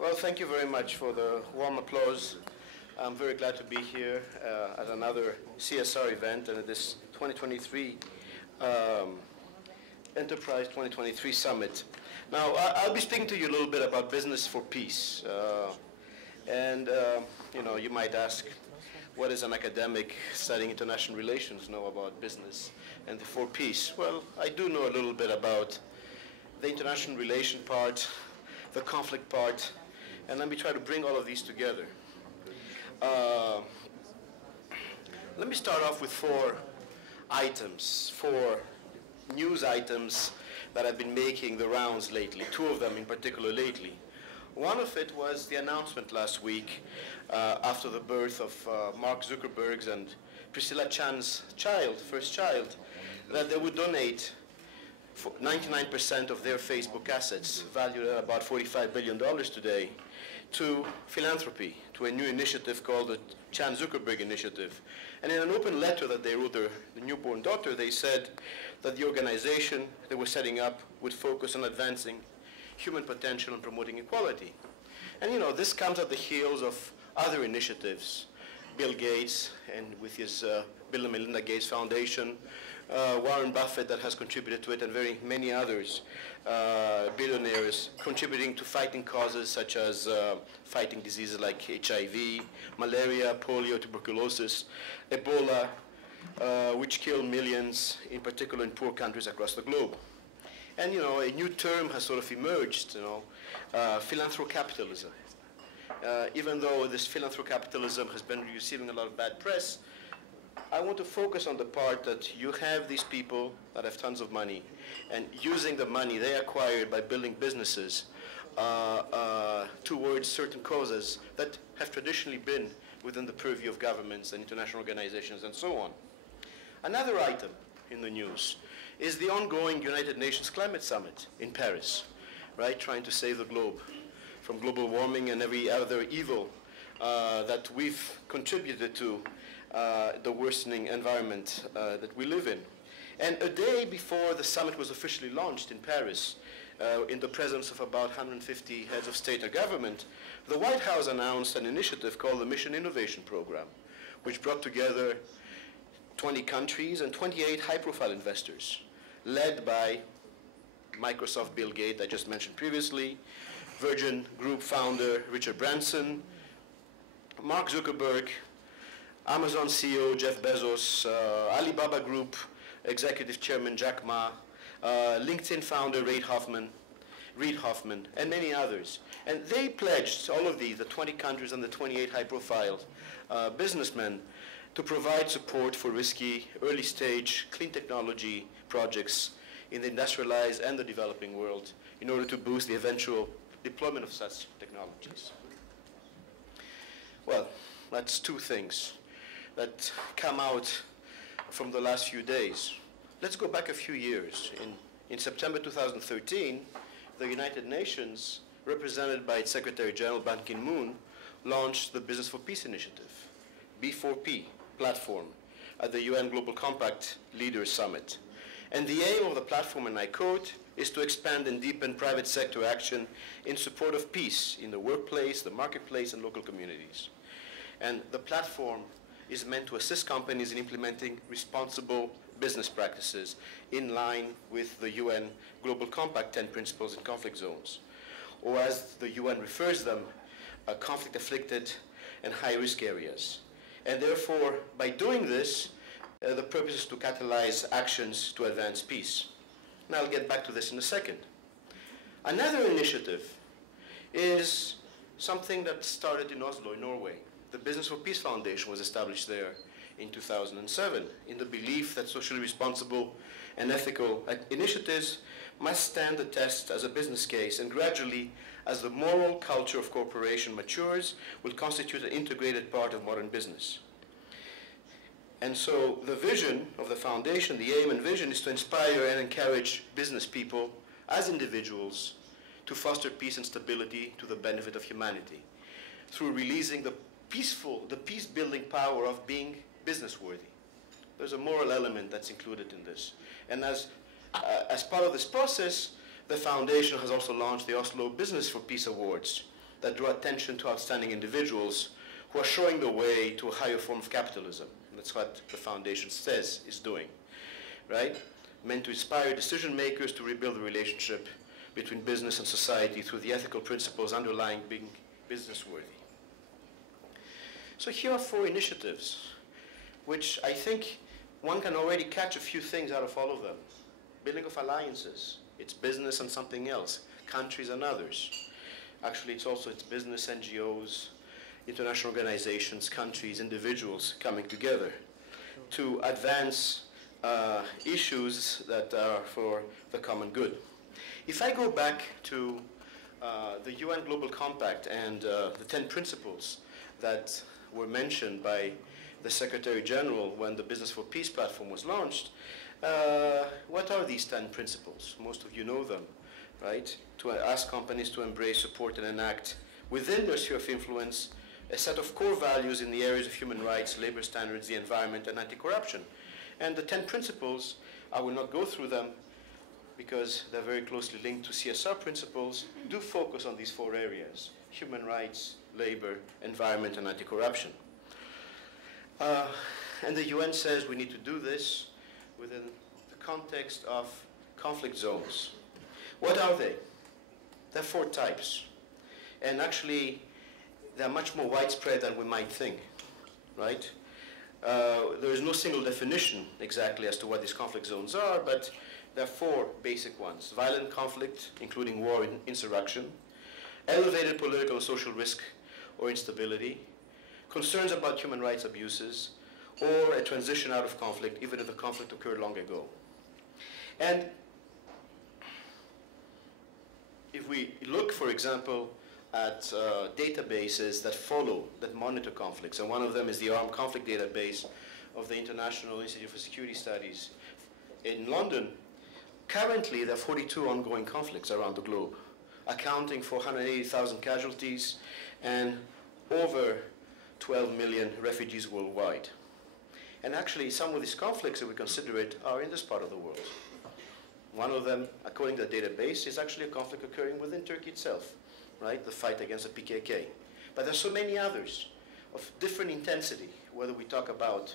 Well, thank you very much for the warm applause. I'm very glad to be here at another CSR event and at this 2023 Enterprise 2023 Summit. Now, I'll be speaking to you a little bit about business for peace. You know, you might ask, what does an academic studying international relations know about business and for peace? Well, I do know a little bit about the international relation part, the conflict part, and let me try to bring all of these together. Let me start off with four news items that have been making the rounds lately, two of them in particular lately. One of it was the announcement last week after the birth of Mark Zuckerberg's and Priscilla Chan's first child, that they would donate 99% of their Facebook assets, valued at about $45 billion today, to philanthropy, to a new initiative called the Chan Zuckerberg Initiative. And in an open letter that they wrote their newborn daughter, they said that the organization they were setting up would focus on advancing human potential and promoting equality. And you know, this comes at the heels of other initiatives. Bill Gates, and with his Bill and Melinda Gates Foundation, Warren Buffett that has contributed to it, and very many others, billionaires contributing to fighting causes such as fighting diseases like HIV, malaria, polio, tuberculosis, Ebola, which kill millions, in particular in poor countries across the globe. And you know, a new term has sort of emerged, you know, philanthrocapitalism. Even though this philanthrocapitalism has been receiving a lot of bad press, I want to focus on the part that you have these people that have tons of money, and using the money they acquired by building businesses towards certain causes that have traditionally been within the purview of governments and international organizations and so on. Another item in the news is the ongoing United Nations Climate Summit in Paris, right, trying to save the globe from global warming and every other evil that we've contributed to the worsening environment that we live in. And a day before the summit was officially launched in Paris, in the presence of about 150 heads of state or government, the White House announced an initiative called the Mission Innovation Program, which brought together 20 countries and 28 high-profile investors, led by Microsoft Bill Gates, I just mentioned previously, Virgin Group founder Richard Branson, Mark Zuckerberg, Amazon CEO Jeff Bezos, Alibaba Group Executive Chairman Jack Ma, LinkedIn founder Reid Hoffman, and many others. And they pledged, all of these, the 20 countries and the 28 high-profile businessmen, to provide support for risky, early-stage, clean technology projects in the industrialized and the developing world in order to boost the eventual deployment of such technologies. Well, that's two things that come out from the last few days. Let's go back a few years. In September 2013, the United Nations, represented by its Secretary General Ban Ki-moon, launched the Business for Peace Initiative, B4P platform, at the UN Global Compact Leaders Summit. And the aim of the platform, and I quote, is to expand and deepen private sector action in support of peace in the workplace, the marketplace, and local communities. And the platform is meant to assist companies in implementing responsible business practices in line with the UN Global Compact 10 principles in conflict zones, or as the UN refers them, conflict-afflicted and high-risk areas. And therefore, by doing this, the purpose is to catalyze actions to advance peace. And I'll get back to this in a second. Another initiative is something that started in Oslo, in Norway. The Business for Peace Foundation was established there in 2007 in the belief that socially responsible and ethical initiatives must stand the test as a business case, and gradually, as the moral culture of cooperation matures, will constitute an integrated part of modern business. And so the vision of the foundation, the aim and vision, is to inspire and encourage business people as individuals to foster peace and stability to the benefit of humanity through releasing the peace-building power of being business-worthy. There's a moral element that's included in this. And as part of this process, the foundation has also launched the Oslo Business for Peace Awards, that draw attention to outstanding individuals who are showing the way to a higher form of capitalism. That's what the foundation says is doing, right? Meant to inspire decision makers to rebuild the relationship between business and society through the ethical principles underlying being business worthy. So here are 4 initiatives, which I think one can already catch a few things out of all of them. Building of alliances, it's business and something else, countries and others. Actually, it's business, NGOs, international organizations, countries, individuals coming together to advance issues that are for the common good. If I go back to the UN Global Compact and the 10 principles that were mentioned by the Secretary General when the Business for Peace platform was launched, what are these 10 principles? Most of you know them, right? To ask companies to embrace, support, and enact within their sphere of influence a set of core values in the areas of human rights, labor standards, the environment, and anti-corruption. And the 10 principles, I will not go through them because they're very closely linked to CSR principles, do focus on these 4 areas: human rights, labor, environment, and anti-corruption. And the UN says we need to do this within the context of conflict zones. What are they? There are 4 types. And actually, they're much more widespread than we might think, right? There is no single definition exactly as to what these conflict zones are, but there are 4 basic ones: violent conflict, including war and insurrection; elevated political and social risk or instability; concerns about human rights abuses; or a transition out of conflict, even if the conflict occurred long ago. And if we look, for example, at databases that monitor conflicts, and one of them is the Armed Conflict Database of the International Institute for Security Studies in London, currently there are 42 ongoing conflicts around the globe, accounting for 180,000 casualties and over 12 million refugees worldwide. And actually, some of these conflicts, if we consider it, are in this part of the world. One of them, according to the database, is actually a conflict occurring within Turkey itself, right? The fight against the PKK. But there are so many others of different intensity, whether we talk about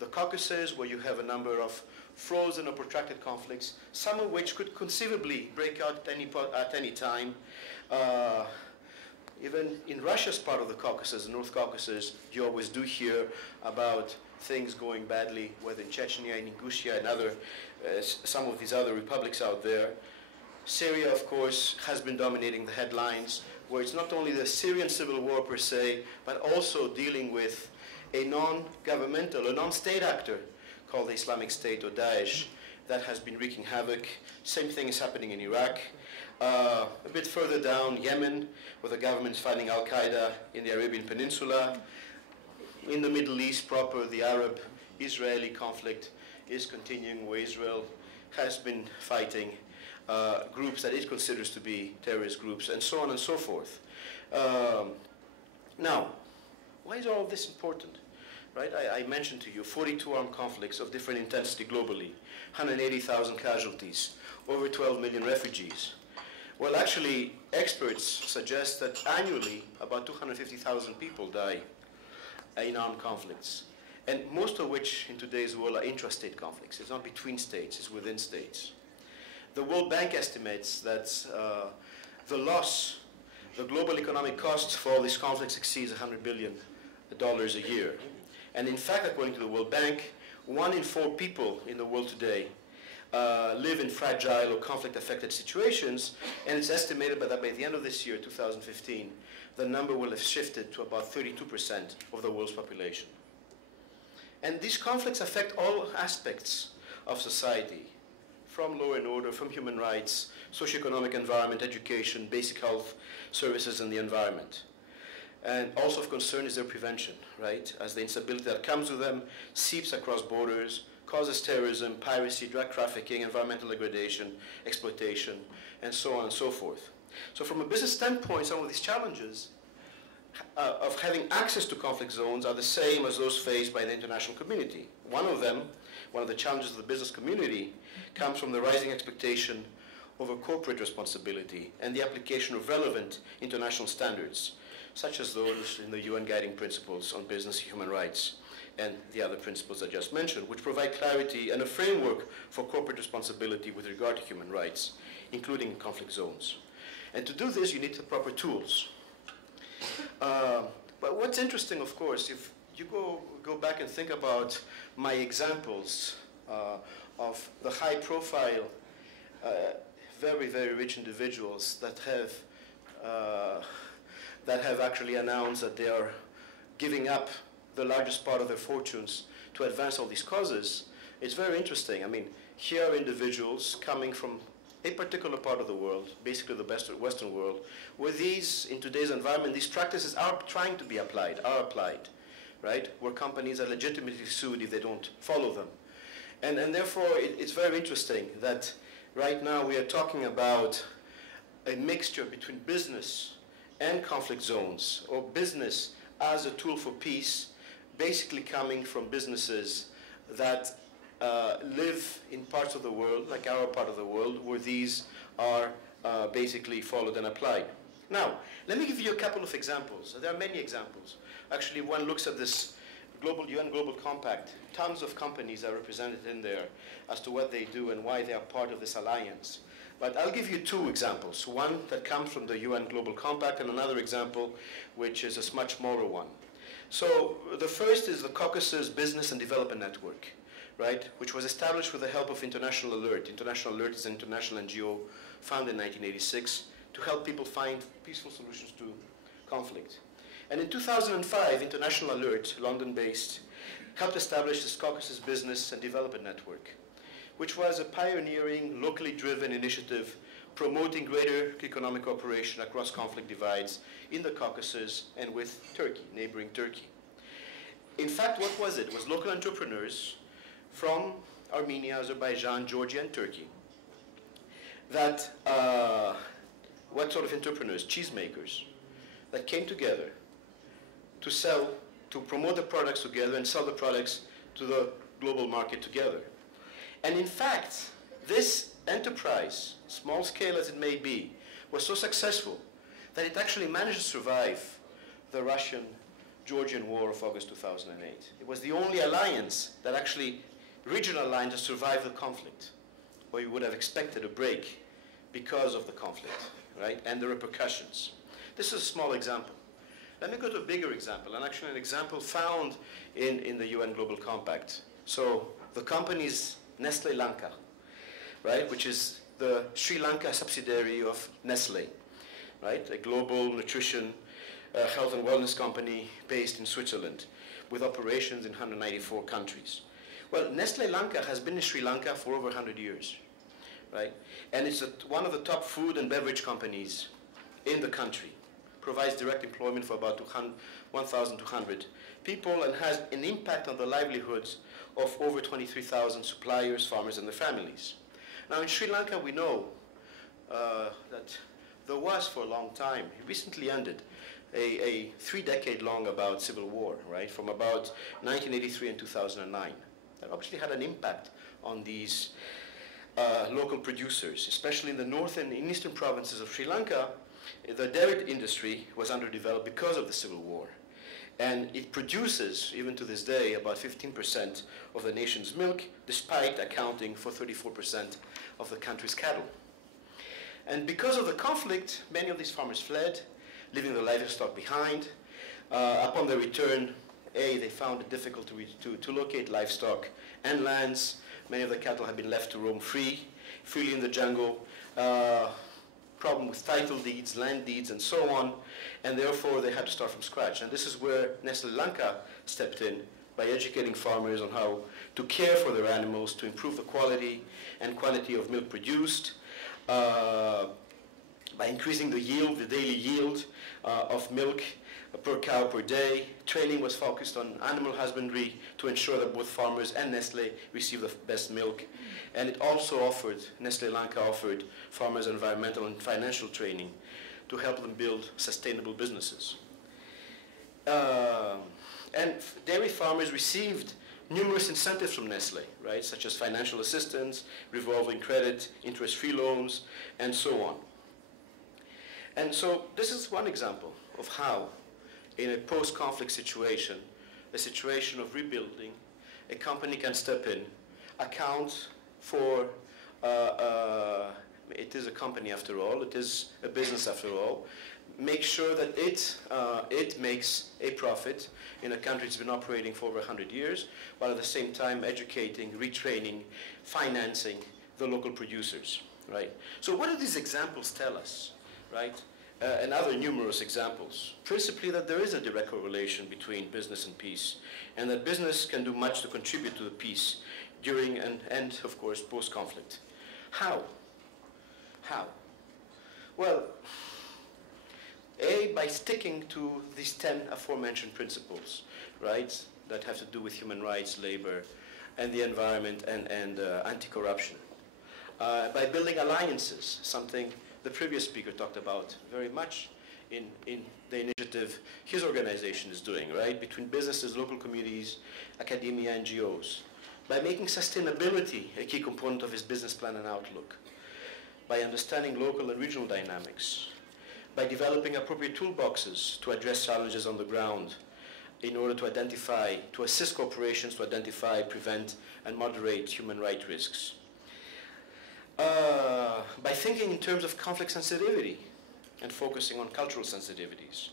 the Caucasus, where you have a number of frozen or protracted conflicts, some of which could conceivably break out at any time. Even in Russia's part of the Caucasus, the North Caucasus, you always do hear about things going badly, whether in Chechnya, in Ingushetia, and some of these other republics out there. Syria, of course, has been dominating the headlines, where it's not only the Syrian civil war per se, but also dealing with a non-governmental, a non-state actor called the Islamic State or Daesh that has been wreaking havoc. Same thing is happening in Iraq. A bit further down, Yemen, where the government is fighting Al-Qaeda in the Arabian Peninsula. In the Middle East proper, the Arab-Israeli conflict is continuing, where Israel has been fighting groups that it considers to be terrorist groups, and so on and so forth. Now, why is all of this important? Right? I mentioned to you 42 armed conflicts of different intensity globally, 180,000 casualties, over 12 million refugees. Well, actually, experts suggest that annually about 250,000 people die in armed conflicts, and most of which in today's world are intrastate conflicts. It's not between states, it's within states. The World Bank estimates that the global economic cost for all these conflicts exceeds $100 billion a year. And in fact, according to the World Bank, 1 in 4 people in the world today live in fragile or conflict-affected situations, and it's estimated that by the end of this year, 2015, the number will have shifted to about 32% of the world's population. And these conflicts affect all aspects of society, from law and order, from human rights, socioeconomic environment, education, basic health services, and the environment. And also of concern is their prevention, right? As the instability that comes with them seeps across borders, causes terrorism, piracy, drug trafficking, environmental degradation, exploitation, and so on and so forth. So from a business standpoint, some of these challenges of having access to conflict zones are the same as those faced by the international community. One of the challenges of the business community comes from the rising expectation over corporate responsibility and the application of relevant international standards, such as those in the UN Guiding Principles on Business and Human Rights and the other principles I just mentioned, which provide clarity and a framework for corporate responsibility with regard to human rights, including conflict zones. And to do this, you need the proper tools. But what's interesting, of course, if you go back and think about my examples of the high-profile, very, very rich individuals that have actually announced that they are giving up the largest part of their fortunes to advance all these causes, it's very interesting. I mean, here are individuals coming from a particular part of the world, basically the Western world, where these, in today's environment, these practices are trying to be applied, right? Where companies are legitimately sued if they don't follow them. And therefore, it's very interesting that right now we are talking about a mixture between business and conflict zones, or business as a tool for peace, basically coming from businesses that live in parts of the world, like our part of the world, where these are basically followed and applied. Now, let me give you a couple of examples. There are many examples. Actually, one looks at this UN Global Compact. Tons of companies are represented in there as to what they do and why they are part of this alliance. But I'll give you two examples. One that comes from the UN Global Compact and another example which is a much smaller one. So the first is the Caucasus Business and Development Network, right, which was established with the help of International Alert. International Alert is an international NGO founded in 1986 to help people find peaceful solutions to conflict. And in 2005, International Alert, London-based, helped establish this Caucasus Business and Development Network, which was a pioneering, locally driven initiative promoting greater economic cooperation across conflict divides in the Caucasus and with Turkey, neighboring Turkey. In fact, what was it? It was local entrepreneurs from Armenia, Azerbaijan, Georgia, and Turkey. That, what sort of entrepreneurs? Cheesemakers that came together to sell, to promote the products together and sell the products to the global market together. And in fact, this enterprise, small scale as it may be, was so successful that it actually managed to survive the Russian-Georgian War of August 2008. It was the only alliance that actually, regional alliance, that survived the conflict, where you would have expected a break because of the conflict, right, and the repercussions. This is a small example. Let me go to a bigger example, and actually an example found in the UN Global Compact. So the company is Nestle Lanka, right, which is the Sri Lanka subsidiary of Nestle, right, a global nutrition, health and wellness company based in Switzerland with operations in 194 countries. Well, Nestle Lanka has been in Sri Lanka for over 100 years, right, and it's one of the top food and beverage companies in the country. Provides direct employment for about 1,200 people and has an impact on the livelihoods of over 23,000 suppliers, farmers, and their families. Now, in Sri Lanka, we know that there was for a long time, it recently ended, a 3-decade-long about civil war, right, from about 1983 and 2009. That obviously had an impact on these local producers, especially in the northern and eastern provinces of Sri Lanka. The dairy industry was underdeveloped because of the civil war. And it produces, even to this day, about 15% of the nation's milk, despite accounting for 34% of the country's cattle. And because of the conflict, many of these farmers fled, leaving their livestock behind. Upon their return, they found it difficult to locate livestock and lands. Many of the cattle had been left to roam freely in the jungle. Problem with title deeds, land deeds, and so on, and therefore they had to start from scratch. And this is where Nestle Lanka stepped in by educating farmers on how to care for their animals, to improve the quality and quantity of milk produced, by increasing the yield, the daily yield of milk per cow per day. Training was focused on animal husbandry to ensure that both farmers and Nestle receive the best milk. And it also offered, Nestle Lanka offered farmers environmental and financial training to help them build sustainable businesses. And dairy farmers received numerous incentives from Nestle, right, such as financial assistance, revolving credit, interest-free loans, and so on. And so this is one example of how, in a post-conflict situation, a situation of rebuilding, a company can step in, account for, it is a company after all, it is a business after all, make sure that it makes a profit in a country that's been operating for over 100 years, while at the same time educating, retraining, financing the local producers, right? So what do these examples tell us, right? And other numerous examples. Principally that there is a direct correlation between business and peace, and that business can do much to contribute to the peace during and of course, post-conflict. How? How? Well, by sticking to these 10 aforementioned principles, right, that have to do with human rights, labor, and the environment, and anti-corruption. By building alliances, something the previous speaker talked about very much in the initiative his organization is doing, right, between businesses, local communities, academia, NGOs. By making sustainability a key component of his business plan and outlook. By understanding local and regional dynamics. By developing appropriate toolboxes to address challenges on the ground in order to identify, to assist corporations to identify, prevent, and moderate human rights risks. By thinking in terms of conflict sensitivity and focusing on cultural sensitivities.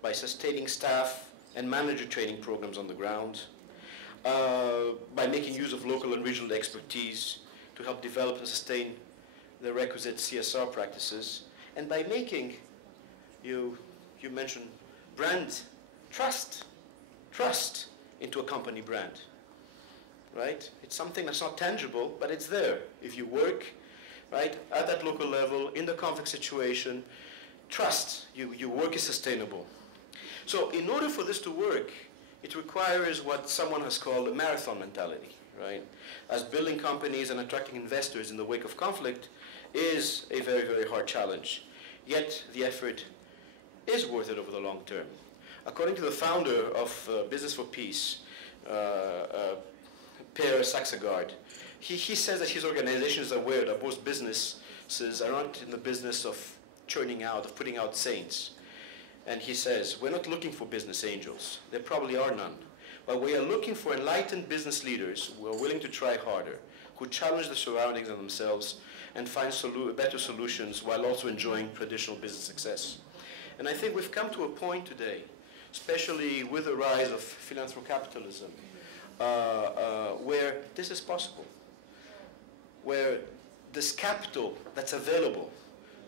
By sustaining staff and manager training programs on the ground. By making use of local and regional expertise to help develop and sustain the requisite CSR practices. And by making, you mentioned brand trust into a company brand, right? It's something that's not tangible, but it's there. If you work, right, at that local level, in the conflict situation, trust, your work is sustainable. So in order for this to work, it requires what someone has called a marathon mentality, right? As building companies and attracting investors in the wake of conflict is a very, very hard challenge. Yet the effort is worth it over the long term. According to the founder of Business for Peace, Per Saxegard, he says that his organization is aware that most businesses are not in the business of churning out, of putting out saints. And he says, we're not looking for business angels. There probably are none. But we are looking for enlightened business leaders who are willing to try harder, who challenge the surroundings and themselves, and find better solutions while also enjoying traditional business success. And I think we've come to a point today, especially with the rise of philanthrocapitalism, where this is possible, where this capital that's available,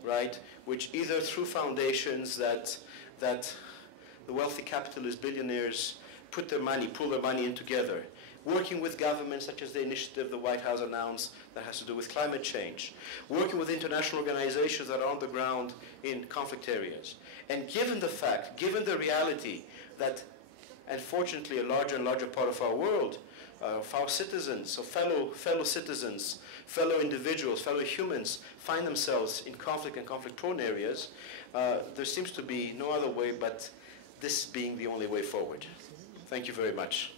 right, which either through foundations that the wealthy capitalist billionaires pull their money in together, working with governments such as the initiative the White House announced that has to do with climate change, working with international organizations that are on the ground in conflict areas. And given the fact, given the reality that, unfortunately, a larger and larger part of our world, of our citizens, of fellow citizens, fellow individuals, fellow humans find themselves in conflict and conflict-prone areas, there seems to be no other way but this being the only way forward. Thank you very much.